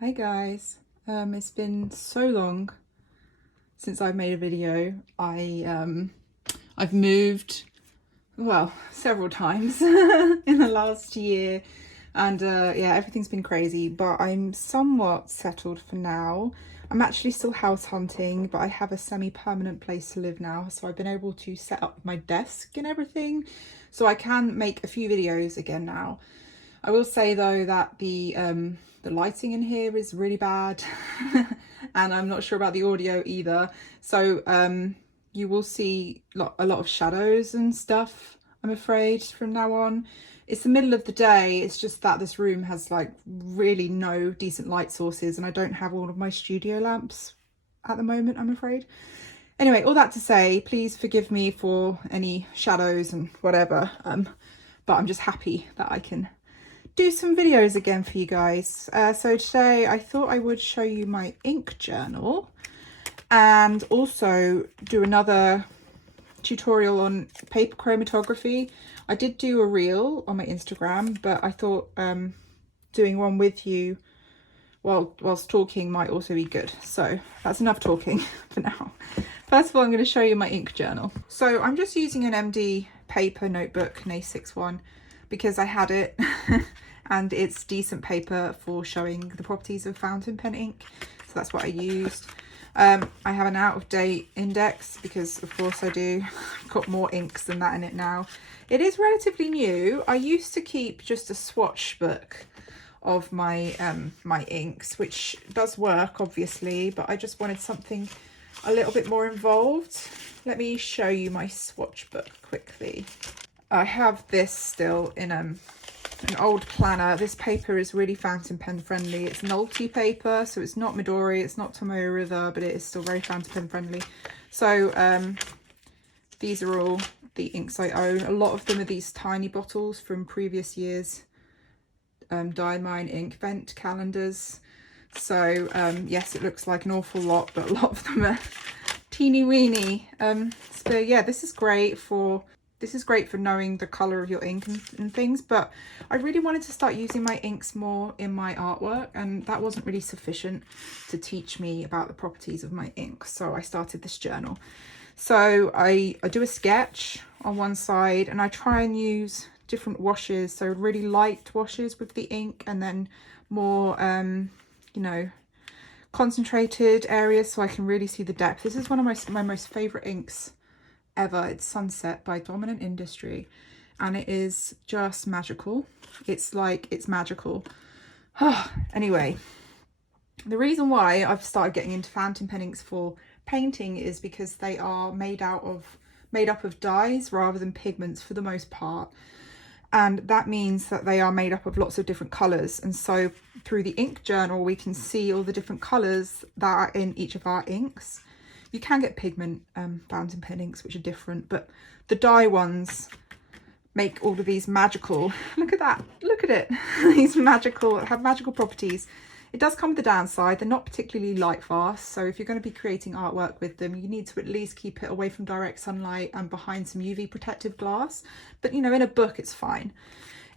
Hi guys, it's been so long since I've made a video. I've moved, well, several times in the last year, and yeah, everything's been crazy, but I'm somewhat settled for now. I'm actually still house hunting, but I have a semi-permanent place to live now, so I've been able to set up my desk and everything, so I can make a few videos again now. I will say though that the lighting in here is really bad and I'm not sure about the audio either. So you will see a lot of shadows and stuff, I'm afraid, from now on. It's the middle of the day, it's just that this room has like really no decent light sources and I don't have all of my studio lamps at the moment, I'm afraid. Anyway, all that to say, please forgive me for any shadows and whatever, but I'm just happy that I can do some videos again for you guys. So today I thought I would show you my ink journal and also do another tutorial on paper chromatography. I did do a reel on my Instagram, but I thought doing one with you whilst talking might also be good. So that's enough talking for now. First of all, I'm going to show you my ink journal. So I'm just using an MD paper notebook, an A6 one, because I had it and it's decent paper for showing the properties of fountain pen ink. So that's what I used. I have an out-of-date index because of course I do. I've got more inks than that in it now. It is relatively new. I used to keep just a swatch book of my my inks, which does work obviously, but I just wanted something a little bit more involved. Let me show you my swatch book quickly. I have this still in an old planner. This paper is really fountain pen friendly. It's Nolte paper, so it's not Midori, it's not Tomoe River, but it is still very fountain pen friendly. So these are all the inks I own. A lot of them are these tiny bottles from previous years. Diamine ink vent calendars. So yes, it looks like an awful lot, but a lot of them are teeny weeny. So yeah, this is great for knowing the colour of your ink and things, but I really wanted to start using my inks more in my artwork, and that wasn't really sufficient to teach me about the properties of my ink, so I started this journal. So I do a sketch on one side and I try and use different washes, so really light washes with the ink and then more you know, concentrated areas so I can really see the depth. This is one of my most favourite inks ever. It's Sunset by Dominant Industry and it is just magical. It's magical. Anyway, the reason why I've started getting into fountain pen inks for painting is because they are made up of dyes rather than pigments for the most part, and that means that they are made up of lots of different colours, and so through the ink journal we can see all the different colours that are in each of our inks. You can get pigment fountain pen inks which are different, but the dye ones make all of these magical, look at that, look at it, these have magical properties. It does come with the downside, they're not particularly light fast, so if you're going to be creating artwork with them, you need to at least keep it away from direct sunlight and behind some UV protective glass, but you know, in a book it's fine.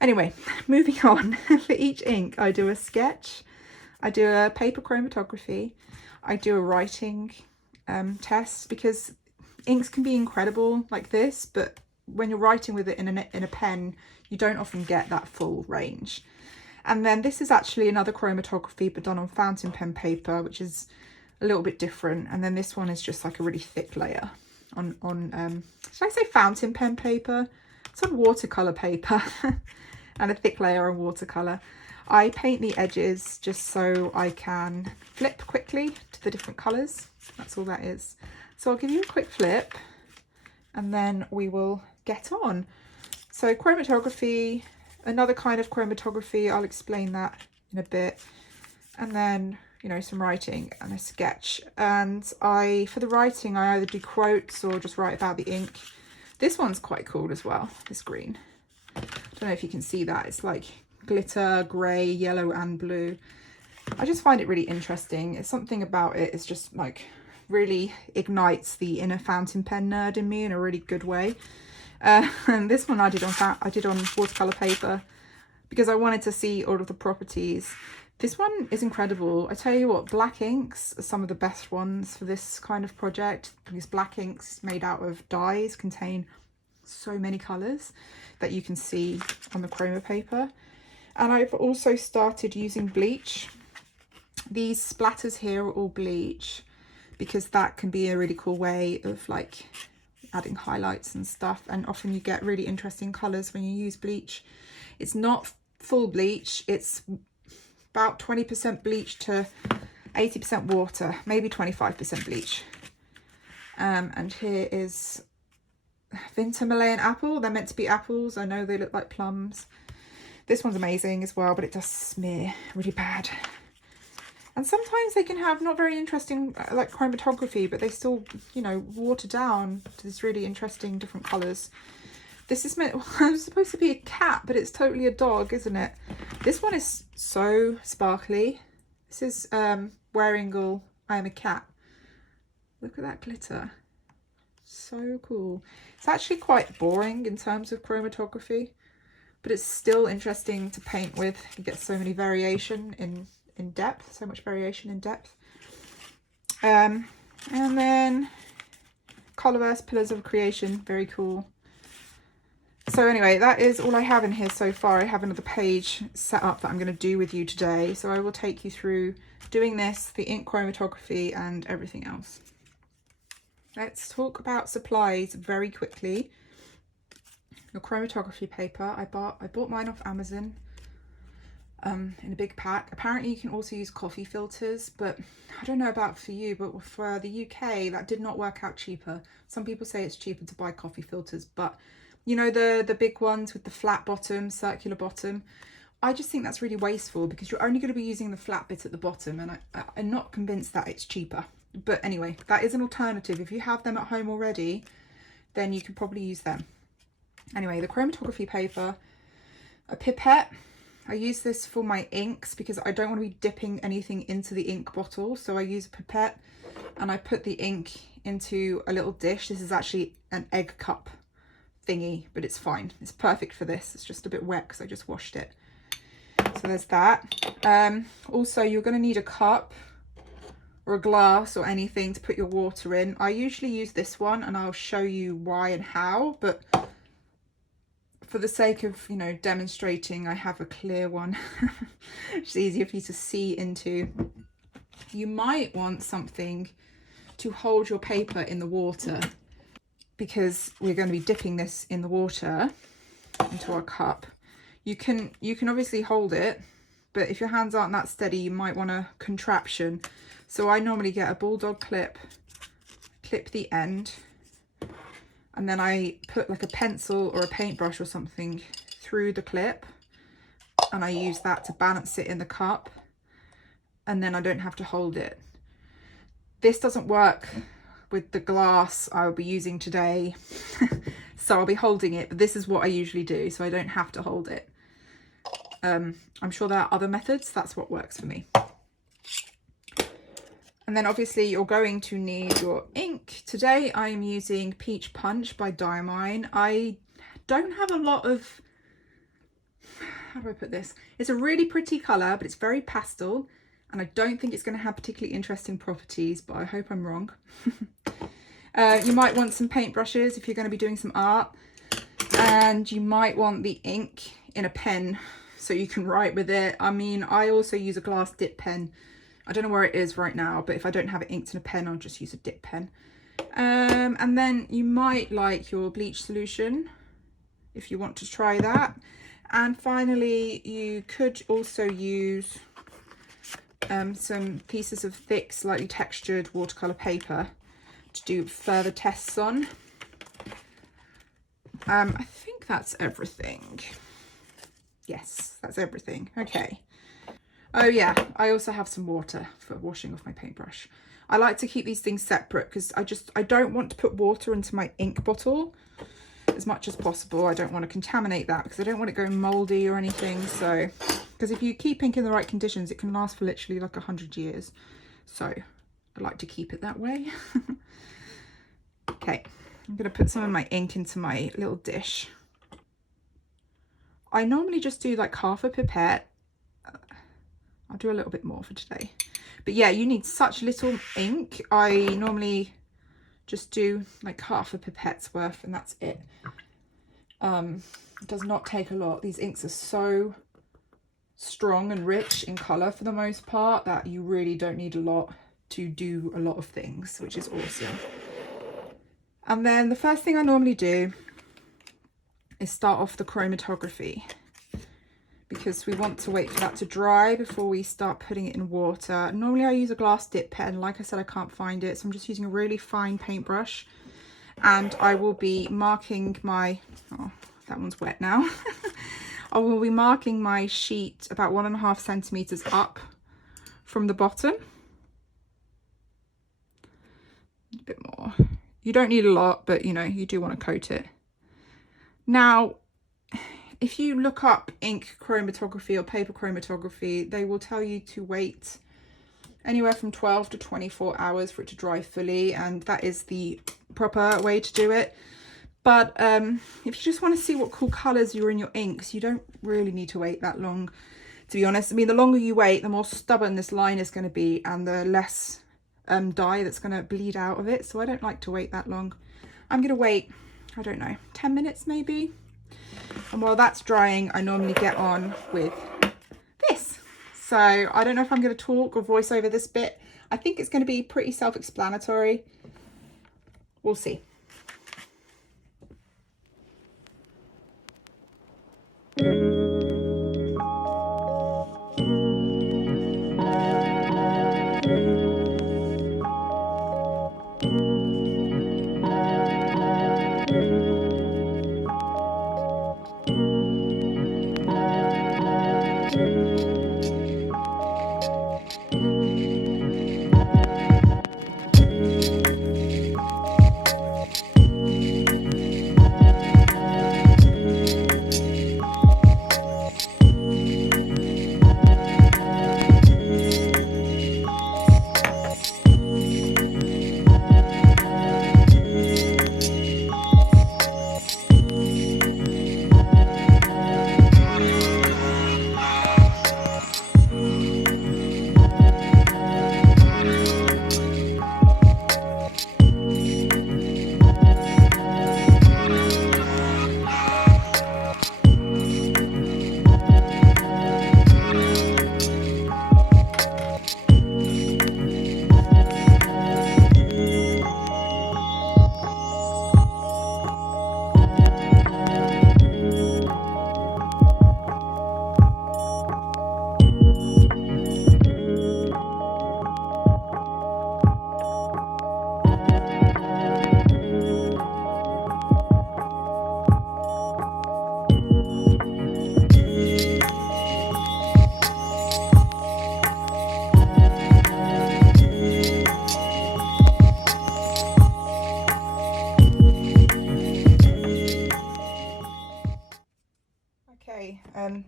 Anyway, moving on. For each ink I do a sketch, I do a paper chromatography, I do a writing test, because inks can be incredible like this, but when you're writing with it in a pen, you don't often get that full range. And then this is actually another chromatography but done on fountain pen paper, which is a little bit different. And then this one is just like a really thick layer on should I say fountain pen paper? It's on watercolor paper and a thick layer on watercolor. I paint the edges just so I can flip quickly to the different colors. That's all that is. So I'll give you a quick flip and then we will get on. So chromatography, another kind of chromatography, I'll explain that in a bit. And then, you know, some writing and a sketch. And for the writing, I either do quotes or just write about the ink. This one's quite cool as well, this green. I don't know if you can see that. It's like glitter, grey, yellow and blue. I just find it really interesting. It's something about it. It's just like really ignites the inner fountain pen nerd in me in a really good way. And this one I did on watercolor paper because I wanted to see all of the properties This one is incredible. I tell you what, black inks are some of the best ones for this kind of project, because black inks made out of dyes contain so many colours that you can see on the chroma paper. And I've also started using bleach. These splatters here are all bleach, because that can be a really cool way of like adding highlights and stuff, and often you get really interesting colours when you use bleach. It's not full bleach, it's about 20% bleach to 80% water, maybe 25% bleach. And here is Vinta Malayan apple. They're meant to be apples. I know they look like plums. This one's amazing as well, but it does smear really bad. And sometimes they can have not very interesting like chromatography, but they still, you know, water down to these really interesting different colours. This is meant, well, it's supposed to be a cat, but it's totally a dog, isn't it? This one is so sparkly. This is Wearinguel, I Am a Cat. Look at that glitter. So cool. It's actually quite boring in terms of chromatography, but it's still interesting to paint with. You get so many variation in depth, so much variation in depth. And then Colorverse Pillars of Creation, very cool. So anyway, that is all I have in here so far. I have another page set up that I'm going to do with you today. So I will take you through doing this, the ink chromatography and everything else. Let's talk about supplies very quickly. Your chromatography paper, I bought mine off Amazon in a big pack. Apparently you can also use coffee filters, but I don't know about for you, but for the UK that did not work out cheaper. Some people say it's cheaper to buy coffee filters, but you know, the big ones with the flat bottom, circular bottom, I just think that's really wasteful, because you're only going to be using the flat bit at the bottom, and I'm not convinced that it's cheaper. But anyway, that is an alternative. If you have them at home already, then you can probably use them. Anyway, the chromatography paper, a pipette. I use this for my inks because I don't want to be dipping anything into the ink bottle. So I use a pipette and I put the ink into a little dish. This is actually an egg cup thingy, but it's fine. It's perfect for this. It's just a bit wet because I just washed it. So there's that. Also, you're going to need a cup or a glass or anything to put your water in. I usually use this one and I'll show you why and how, but for the sake of, you know, demonstrating, I have a clear one. It's easier for you to see into. You might want something to hold your paper in the water, because we're going to be dipping this in the water into our cup. You can obviously hold it, but if your hands aren't that steady, you might want a contraption. So I normally get a bulldog clip the end, and then I put like a pencil or a paintbrush or something through the clip, and I use that to balance it in the cup, and then I don't have to hold it. This doesn't work with the glass I'll be using today, so I'll be holding it, but this is what I usually do, so I don't have to hold it. I'm sure there are other methods. That's what works for me. And then obviously you're going to need your ink. Today I am using Peach Punch by Diamine. I don't have a lot of, how do I put this? It's a really pretty colour, but it's very pastel, and I don't think it's going to have particularly interesting properties, but I hope I'm wrong. You might want some paintbrushes if you're going to be doing some art, and you might want the ink in a pen so you can write with it. I mean, I also use a glass dip pen. I don't know where it is right now, but if I don't have it inked in a pen, I'll just use a dip pen. And then you might like your bleach solution if you want to try that. And finally, you could also use some pieces of thick, slightly textured watercolour paper to do further tests on. I think that's everything. Yes, that's everything. Okay. Oh yeah, I also have some water for washing off my paintbrush. I like to keep these things separate because I don't want to put water into my ink bottle as much as possible. I don't want to contaminate that because I don't want it going mouldy or anything. So, because if you keep ink in the right conditions, it can last for literally like 100 years. So I like to keep it that way. Okay, I'm going to put some of my ink into my little dish. I normally just do like half a pipette. I'll do a little bit more for today. But yeah, you need such little ink. I normally just do like half a pipette's worth and that's it. It does not take a lot. These inks are so strong and rich in colour for the most part that you really don't need a lot to do a lot of things, which is awesome. And then the first thing I normally do is start off the chromatography, because we want to wait for that to dry before we start putting it in water. Normally I use a glass dip pen. Like I said, I can't find it, so I'm just using a really fine paintbrush, and I will be marking my, oh, that one's wet now. I will be marking my sheet about 1.5 centimeters up from the bottom. A bit more. You don't need a lot, but you know, you do want to coat it. Now, if you look up ink chromatography or paper chromatography, they will tell you to wait anywhere from 12 to 24 hours for it to dry fully, and that is the proper way to do it. But if you just want to see what cool colours you're in your inks, you don't really need to wait that long, to be honest. I mean, the longer you wait, the more stubborn this line is going to be, and the less dye that's going to bleed out of it. So I don't like to wait that long. I'm going to wait, I don't know, 10 minutes maybe. And while that's drying, I normally get on with this. So I don't know if I'm going to talk or voice over this bit. I think it's going to be pretty self-explanatory. We'll see.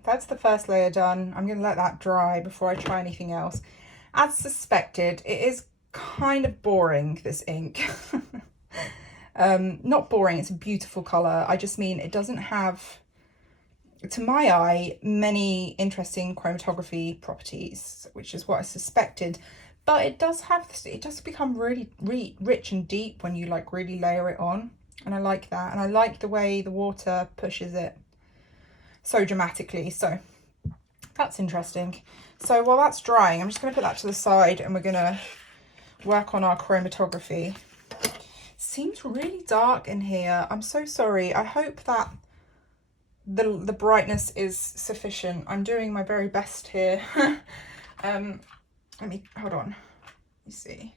That's the first layer done. I'm going to let that dry before I try anything else. As suspected, it is kind of boring, this ink. Not boring, it's a beautiful colour. I just mean it doesn't have, to my eye, many interesting chromatography properties, which is what I suspected. But it does have this, it does become really rich and deep when you like really layer it on. And I like that. And I like the way the water pushes it so dramatically. So that's interesting. So while that's drying, I'm just going to put that to the side and we're going to work on our chromatography. Seems really dark in here. I'm so sorry. I hope that the brightness is sufficient. I'm doing my very best here. Let me, hold on. Let me see.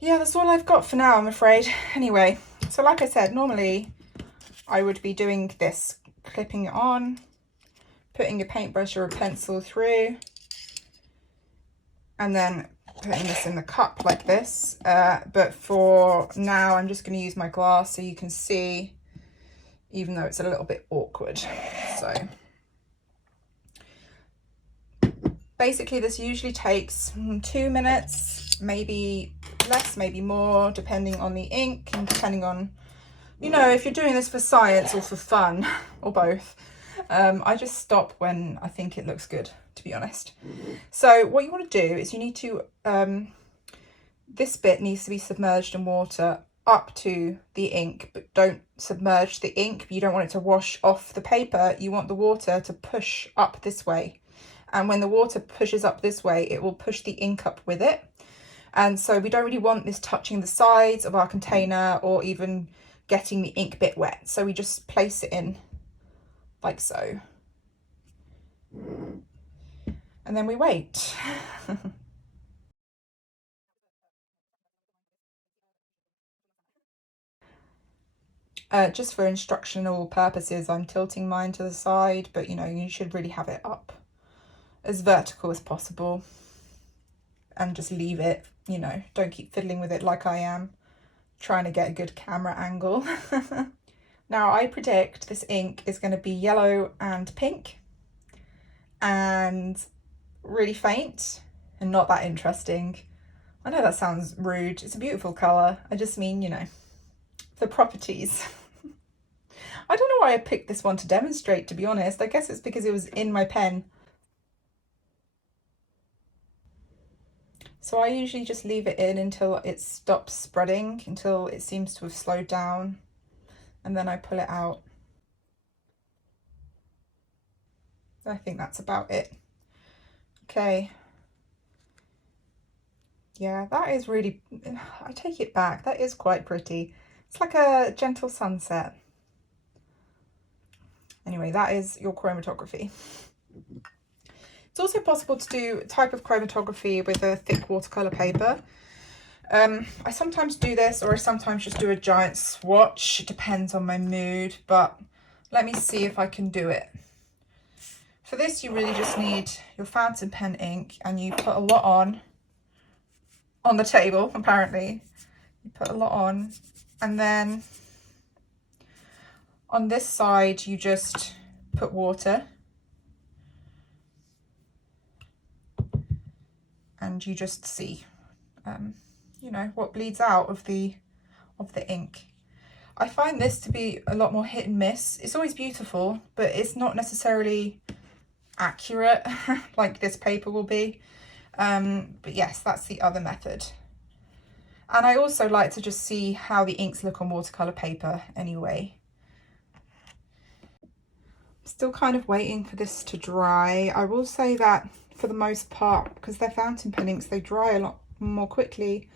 Yeah, that's all I've got for now, I'm afraid. Anyway, so like I said, normally I would be doing this, clipping it on, putting a paintbrush or a pencil through, and then putting this in the cup like this. But for now, I'm just going to use my glass so you can see, even though it's a little bit awkward. So basically this usually takes 2 minutes, maybe less, maybe more, depending on the ink and depending on, you know, if you're doing this for science or for fun or both. I just stop when I think it looks good. to be honest. So what you want to do is you need to, this bit needs to be submerged in water up to the ink, but don't submerge the ink. You don't want it to wash off the paper. You want the water to push up this way. And when the water pushes up this way, it will push the ink up with it. And so we don't really want this touching the sides of our container or even getting the ink bit wet. So we just place it in like so. And then we wait. Just for instructional purposes, I'm tilting mine to the side, but you know, you should really have it up as vertical as possible and just leave it, you know, don't keep fiddling with it like I am, trying to get a good camera angle. Now I predict this ink is going to be yellow and pink and really faint and not that interesting. I know that sounds rude, it's a beautiful colour, I just mean, you know, the properties. I don't know why I picked this one to demonstrate, to be honest. I guess it's because it was in my pen. So I usually just leave it in until it stops spreading, until it seems to have slowed down, and then I pull it out. I think that's about it. Okay. Yeah, that is really, I take it back, that is quite pretty. It's like a gentle sunset. Anyway, that is your chromatography. It's also possible to do a type of chromatography with a thick watercolour paper. I sometimes do this, or I sometimes just do a giant swatch. It depends on my mood, but let me see if I can do it. For this, you really just need your fountain pen ink, and you put a lot on the table, apparently. You put a lot on, and then on this side, you just put water. And you just see, you know, what bleeds out of the ink. I find this to be a lot more hit and miss. It's always beautiful, but it's not necessarily accurate like this paper will be. But yes, that's the other method. And I also like to just see how the inks look on watercolor paper anyway. Still kind of waiting for this to dry. I will say that for the most part, because they're fountain pen inks, they dry a lot more quickly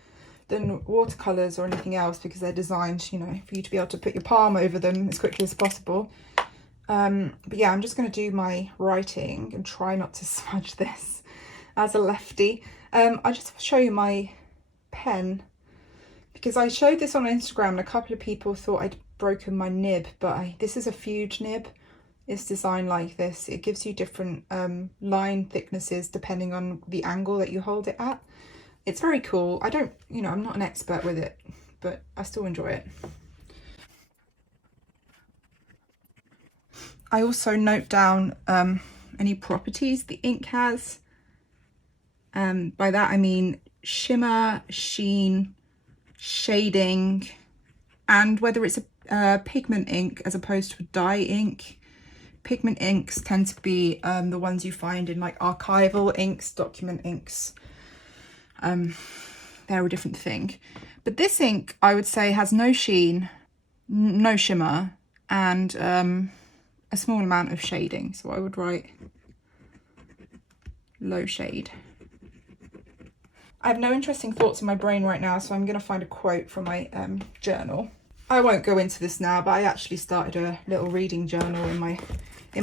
than watercolors or anything else, because they're designed, you know, for you to be able to put your palm over them as quickly as possible. But yeah, I'm just going to do my writing and try not to smudge this as a lefty. I'll just show you my pen, because I showed this on Instagram and a couple of people thought I'd broken my nib, but this is a fuge nib. It's designed like this. It gives you different line thicknesses depending on the angle that you hold it at. It's very cool. I don't, you know, I'm not an expert with it, but I still enjoy it. I also note down any properties the ink has. By that I mean shimmer, sheen, shading, and whether it's a pigment ink as opposed to a dye ink. Pigment inks tend to be the ones you find in like archival inks, document inks. They're a different thing. But this ink, I would say, has no sheen, no shimmer, and a small amount of shading. So I would write low shade. I have no interesting thoughts in my brain right now, so I'm going to find a quote from my journal. I won't go into this now, but I actually started a little reading journal in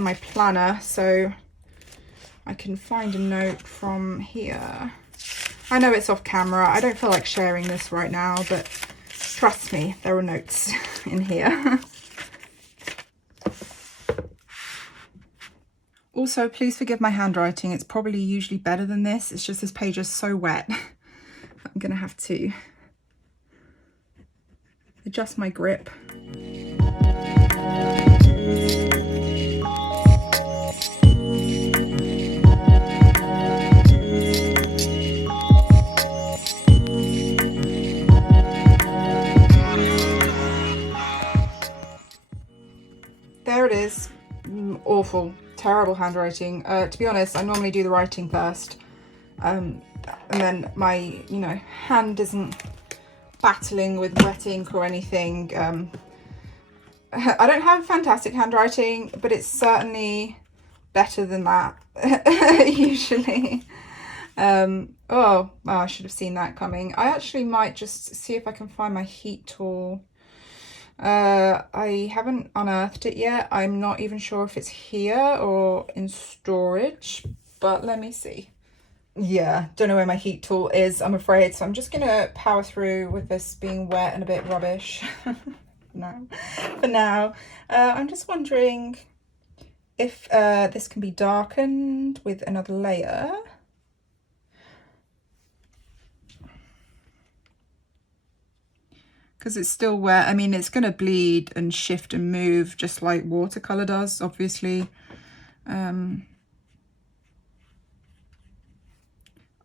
my planner, so I can find a note from here. I know it's off camera. I don't feel like sharing this right now, but trust me, there are notes in here. Also, please forgive my handwriting. It's probably usually better than this. It's just this page is so wet. I'm gonna have to adjust my grip. There it is. Awful. terrible handwriting. To be honest, I normally do the writing first. And then my, you know, hand isn't battling with wet ink or anything. I don't have fantastic handwriting, but it's certainly better than that usually. Oh, I should have seen that coming. I actually might just see if I can find my heat tool. I haven't unearthed it yet. I'm not even sure if it's here or in storage, but let me see. Yeah, don't know where my heat tool is, I'm afraid. So I'm just gonna power through with this being wet and a bit rubbish. No, for now. I'm just wondering if this can be darkened with another layer. Because it's still wet. I mean, it's going to bleed and shift and move just like watercolor does, obviously. I'm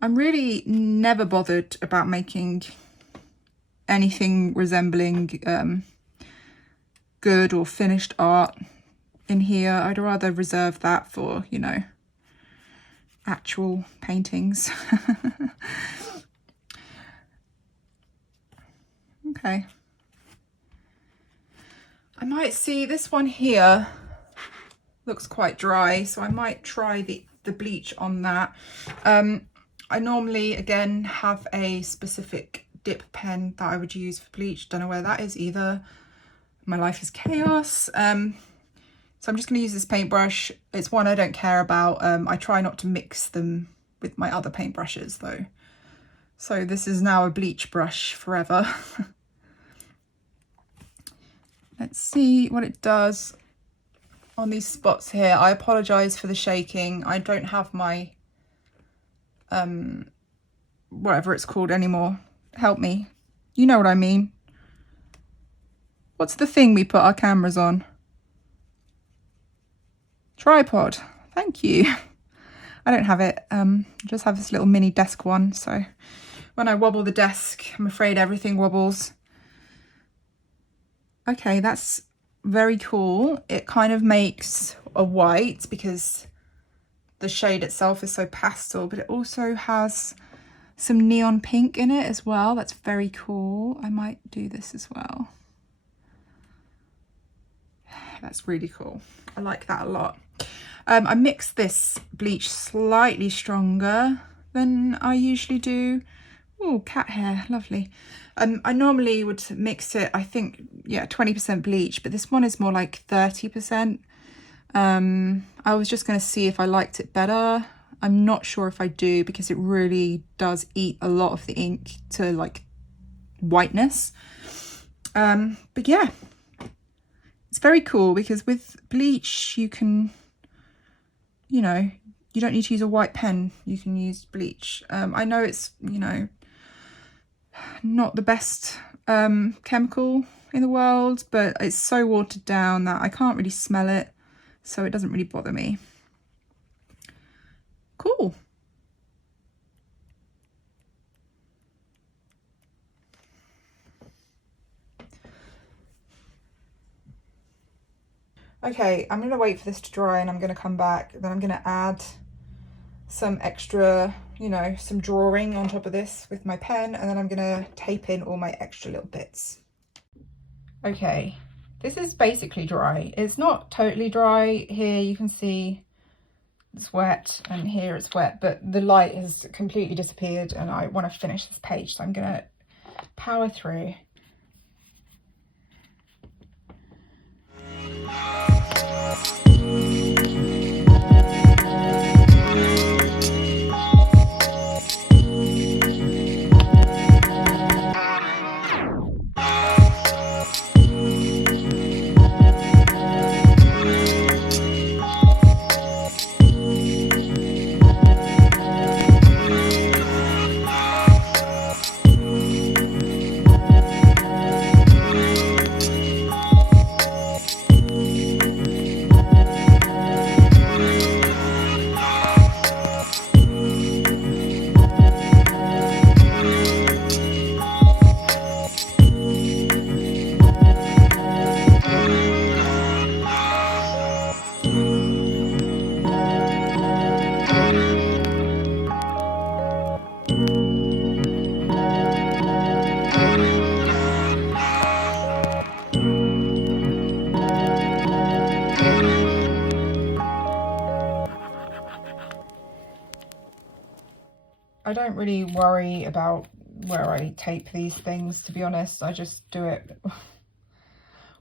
really never bothered about making anything resembling good or finished art in here. I'd rather reserve that for, you know, actual paintings. Okay. I might see this one here looks quite dry, so I might try the bleach on that. I normally, again, have a specific dip pen that I would use for bleach. Don't know where that is either. My life is chaos. So I'm just going to use this paintbrush. It's one I don't care about. I try not to mix them with my other paintbrushes though. So this is now a bleach brush forever. Let's see what it does on these spots here. I apologise for the shaking. I don't have my, whatever it's called anymore. Help me. You know what I mean. What's the thing we put our cameras on? Tripod. Thank you. I don't have it. I just have this little mini desk one. So when I wobble the desk, I'm afraid everything wobbles. Okay, that's very cool. It kind of makes a white because the shade itself is so pastel, but it also has some neon pink in it as well. That's very cool. I might do this as well. That's really cool. I like that a lot. I mixed this bleach slightly stronger than I usually do. Oh, cat hair, lovely. I normally would mix it, I think, yeah, 20% bleach, but this one is more like 30%. I was just going to see if I liked it better. I'm not sure if I do because it really does eat a lot of the ink to like whiteness. But yeah, it's very cool because with bleach you can, you know, you don't need to use a white pen. You can use bleach. I know it's, you know, not the best chemical in the world, but it's so watered down that I can't really smell it, so it doesn't really bother me. Cool. Okay, I'm going to wait for this to dry and I'm going to come back. Then I'm going to add some extra, you know, some drawing on top of this with my pen, and then I'm going to tape in all my extra little bits. Okay, this is basically dry. It's not totally dry. Here you can see it's wet and here it's wet, but the light has completely disappeared and I want to finish this page, so I'm going to power through. I don't really worry about where I tape these things, to be honest. I just do it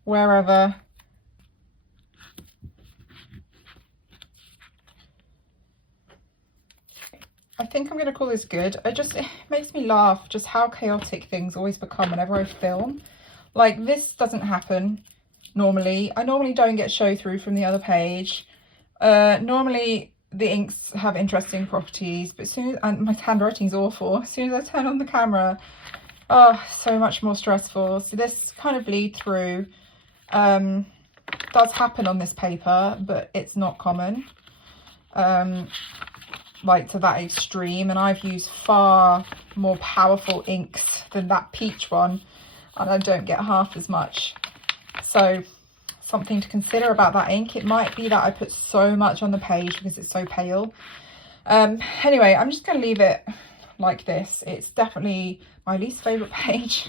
wherever. I think I'm going to call this good. It makes me laugh just how chaotic things always become whenever I film. Like, this doesn't happen normally. I normally don't get show through from the other page. Normally the inks have interesting properties, but and my handwriting's awful. As soon as I turn on the camera, oh, so much more stressful. So this kind of bleed through does happen on this paper, but it's not common. Like to that extreme, and I've used far more powerful inks than that peach one, and I don't get half as much. So something to consider about that ink. It might be that I put so much on the page because it's so pale. Anyway, I'm just going to leave it like this. It's definitely my least favorite page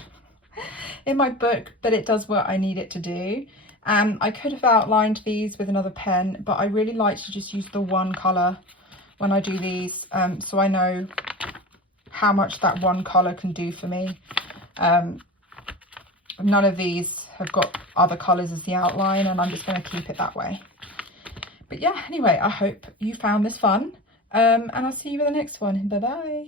in my book, but it does what I need it to do. I could have outlined these with another pen, but I really like to just use the one colour when I do these, so I know how much that one colour can do for me. None of these have got other colours as the outline, and I'm just going to keep it that way. But yeah, anyway, I hope you found this fun, and I'll see you in the next one. Bye bye.